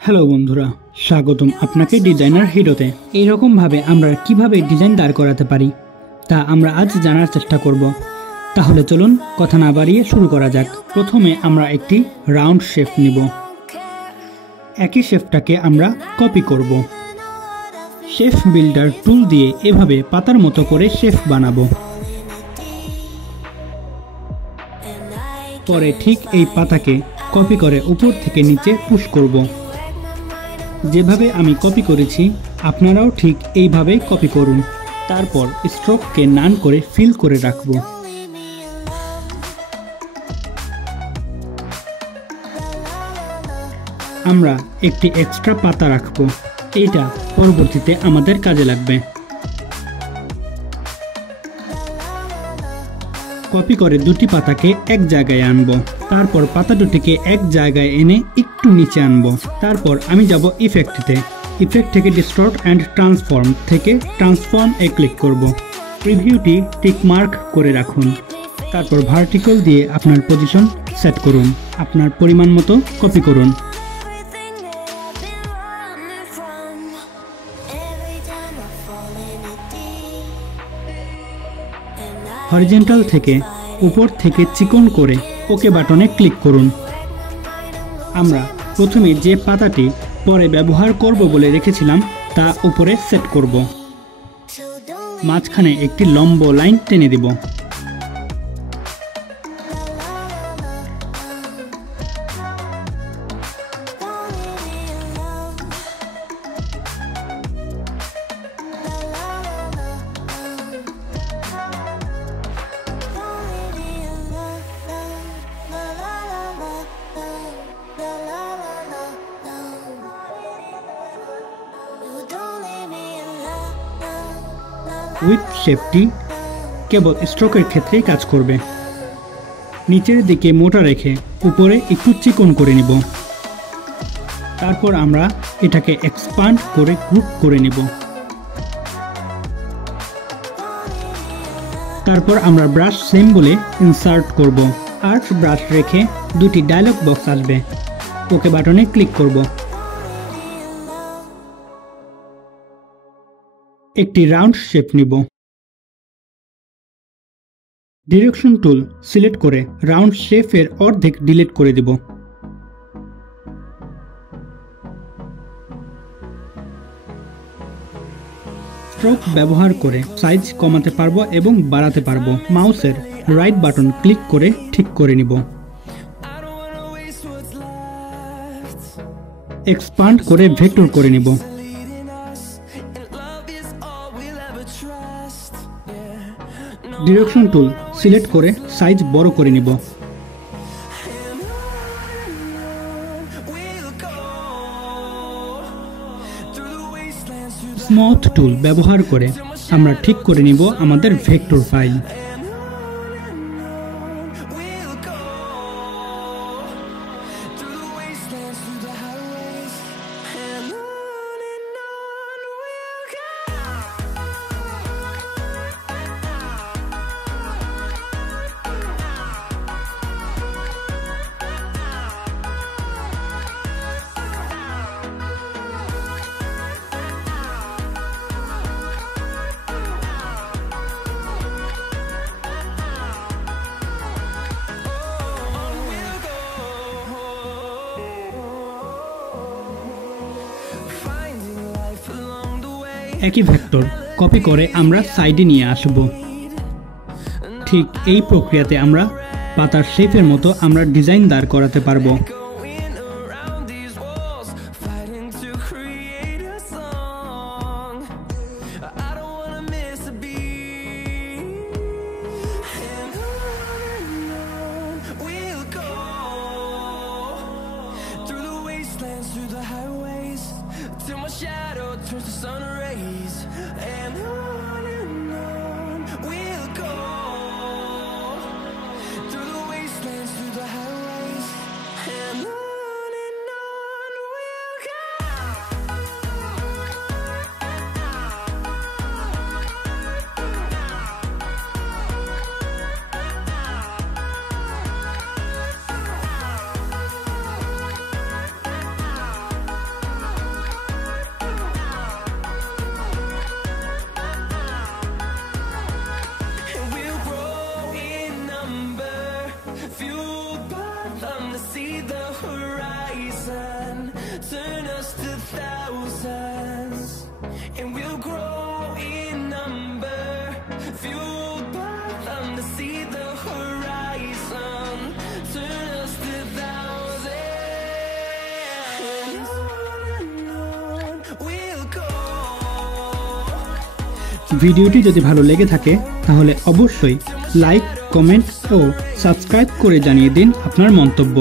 Hello বন্ধুরা, স্বাগতম আপনাকে ডিজাইনার হিরোতে। এইরকম ভাবে আমরা কিভাবে ডিজাইন দাঁড় করাতে পারি তা আমরা আজ জানার চেষ্টা করব। তাহলে চলুন কথা না বাড়িয়ে শুরু করা যাক। প্রথমে আমরা একটি রাউন্ড শেপ নিব। একই শেপটাকে আমরা কপি করব। শেপ বিল্ডার টুল দিয়ে এভাবে পাতার মতো করে শেপ বানাবো। পরে ঠিক এই পাতাকে কপি করে উপর থেকে নিচে পুশ করব। যেভাবে আমি কপি করেছি আপনারাও ঠিক এইভাবে কপি করুন। তারপর স্ট্রোককে নান করে ফিল করে রাখব। আমরা একটি এক্সট্রা পাতা রাখব, এইটা পরবর্তীতে আমাদের কাজে লাগবে। কপি করে দুটি পাতাকে এক জায়গায় আনবো। তারপর পাতা দুটিকে এক জায়গায় এনে একটু নিচে আনবো। তারপর আমি যাব ইফেক্টে। ইফেক্ট থেকে ডিস্টর্ট অ্যান্ড ট্রান্সফর্ম থেকে ট্রান্সফর্ম এ ক্লিক করব। প্রিভিউটি টিক মার্ক করে রাখুন। তারপর ভার্টিক্যাল দিয়ে আপনার পজিশন সেট করুন। আপনার পরিমাণ মতো কপি করুন। হরিজন্টাল থেকে উপর থেকে চিকন করে ওকে বাটনে ক্লিক করুন। আমরা প্রথমে যে পাতাটি পরে ব্যবহার করব বলে রেখেছিলাম তা উপরে সেট করব। মাঝখানে একটি লম্ব লাইন টেনে দেব। উইথ শেপটি কেবল স্ট্রোকের ক্ষেত্রেই কাজ করবে। নিচের দিকে মোটা রেখে উপরে একটু চিকন করে নিব। তারপর আমরা এটাকে এক্সপান্ড করে গ্রুপ করে নিব। তারপর আমরা ব্রাশ সিম্বলে ইনসার্ট করব। আর্ট ব্রাশ রেখে দুটি ডায়লগ বক্স আসবে। ওকে বাটনে ক্লিক করব। একটি রাউন্ড শেপ নিব। ডিরেকশন টুল সিলেক্ট করে রাউন্ড শেপের অর্ধেক ডিলিট করে দেব। স্ট্রোক ব্যবহার করে সাইজ কমাতে পারবো এবং বাড়াতে পারবো। মাউসের রাইট বাটন ক্লিক করে ঠিক করে নিব। এক্সপান্ড করে ভেক্টর করে নিব। ডিরেকশন টুল সিলেক্ট করে সাইজ বড় করে নিব। স্মুথ টুল ব্যবহার করে আমরা ঠিক করে নিব আমাদের ভেক্টর ফাইল। একই ভেক্টর কপি করে আমরা সাইডে নিয়ে আসব। ঠিক এই প্রক্রিয়াতে আমরা পাতার শেপের মতো আমরা ডিজাইন দাঁড় করাতে পারবো। ভিডিওটি যদি ভালো লেগে থাকে তাহলে অবশ্যই লাইক, কমেন্ট ও সাবস্ক্রাইব করে জানিয়ে দিন আপনার মন্তব্য।